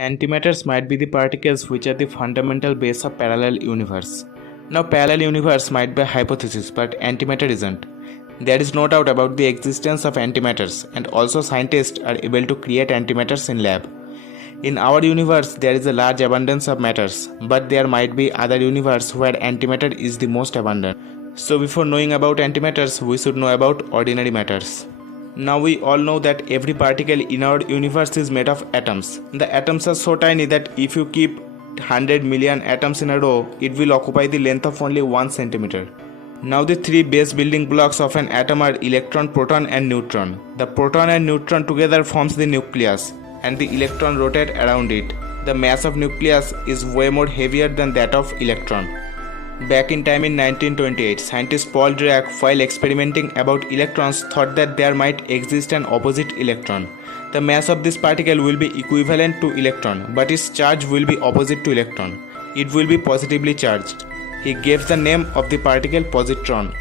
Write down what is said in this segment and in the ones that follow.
Antimatters might be the particles which are the fundamental base of parallel universe. Now parallel universe might be a hypothesis, but antimatter isn't. There is no doubt about the existence of antimatters, and also scientists are able to create antimatters in lab. In our universe there is a large abundance of matters, but there might be other universe where antimatter is the most abundant. So before knowing about antimatters, we should know about ordinary matters. Now we all know that every particle in our universe is made of atoms. The atoms are so tiny that if you keep 100 million atoms in a row, it will occupy the length of only 1 centimeter. Now the three base building blocks of an atom are electron, proton and neutron. The proton and neutron together forms the nucleus, and the electron rotate around it. The mass of nucleus is way more heavier than that of electron. Back in time in 1928, scientist Paul Dirac, while experimenting about electrons, thought that there might exist an opposite electron. The mass of this particle will be equivalent to electron, but its charge will be opposite to electron. It will be positively charged. He gave the name of the particle positron.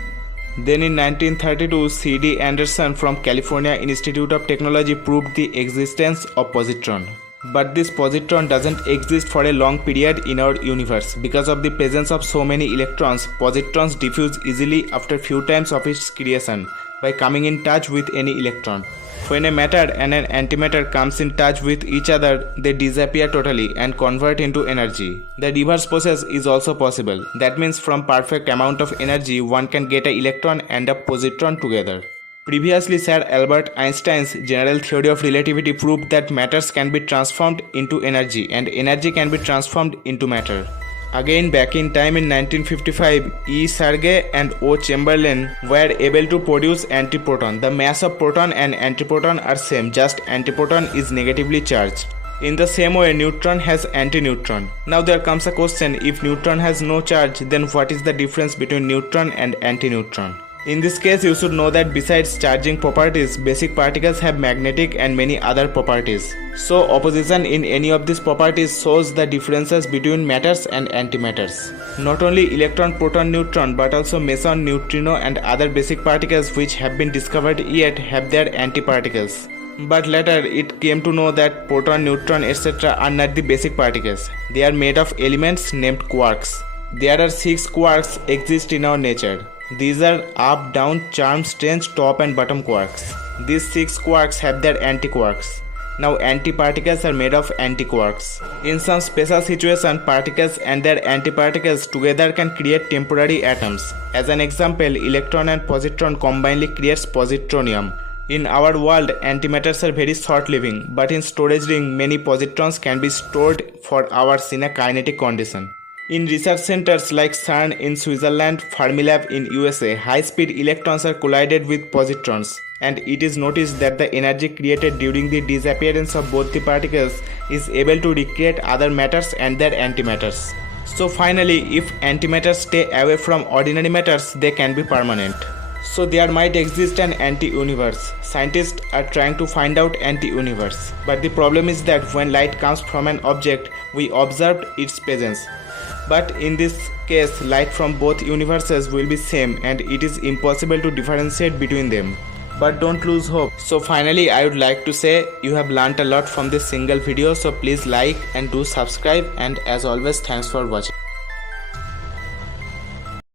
Then in 1932, C.D. Anderson from California Institute of Technology proved the existence of positron. But this positron doesn't exist for a long period in our universe. Because of the presence of so many electrons, positrons diffuse easily after few times of its creation by coming in touch with any electron. When a matter and an antimatter comes in touch with each other, they disappear totally and convert into energy. The reverse process is also possible. That means from perfect amount of energy, one can get an electron and a positron together. Previously, Sir Albert Einstein's general theory of relativity proved that matters can be transformed into energy and energy can be transformed into matter. Again, back in time in 1955, E. Sergey and O. Chamberlain were able to produce antiproton. The mass of proton and antiproton are same, just antiproton is negatively charged. In the same way, neutron has antineutron. Now there comes a question, if neutron has no charge, then what is the difference between neutron and antineutron? In this case, you should know that besides charging properties, basic particles have magnetic and many other properties. So opposition in any of these properties shows the differences between matters and antimatters. Not only electron, proton, neutron, but also meson, neutrino and other basic particles which have been discovered yet have their antiparticles. But later it came to know that proton, neutron, etc. are not the basic particles. They are made of elements named quarks. There are 6 quarks exist in our nature. These are up, down, charm, strange, top and bottom quarks. These 6 quarks have their antiquarks. Now antiparticles are made of antiquarks. In some special situation, particles and their antiparticles together can create temporary atoms. As an example, electron and positron combinedly creates positronium. In our world, antimatters are very short-living, but in storage ring, many positrons can be stored for hours in a kinetic condition. In research centers like CERN in Switzerland, Fermilab in USA, high-speed electrons are collided with positrons, and it is noticed that the energy created during the disappearance of both the particles is able to recreate other matters and their antimatters. So finally, if antimatters stay away from ordinary matters, they can be permanent. So there might exist an anti-universe. Scientists are trying to find out anti-universe. But the problem is that when light comes from an object, we observed its presence. But in this case, light from both universes will be same and it is impossible to differentiate between them. But don't lose hope. So finally, I would like to say you have learnt a lot from this single video, so please like and do subscribe, and as always, thanks for watching.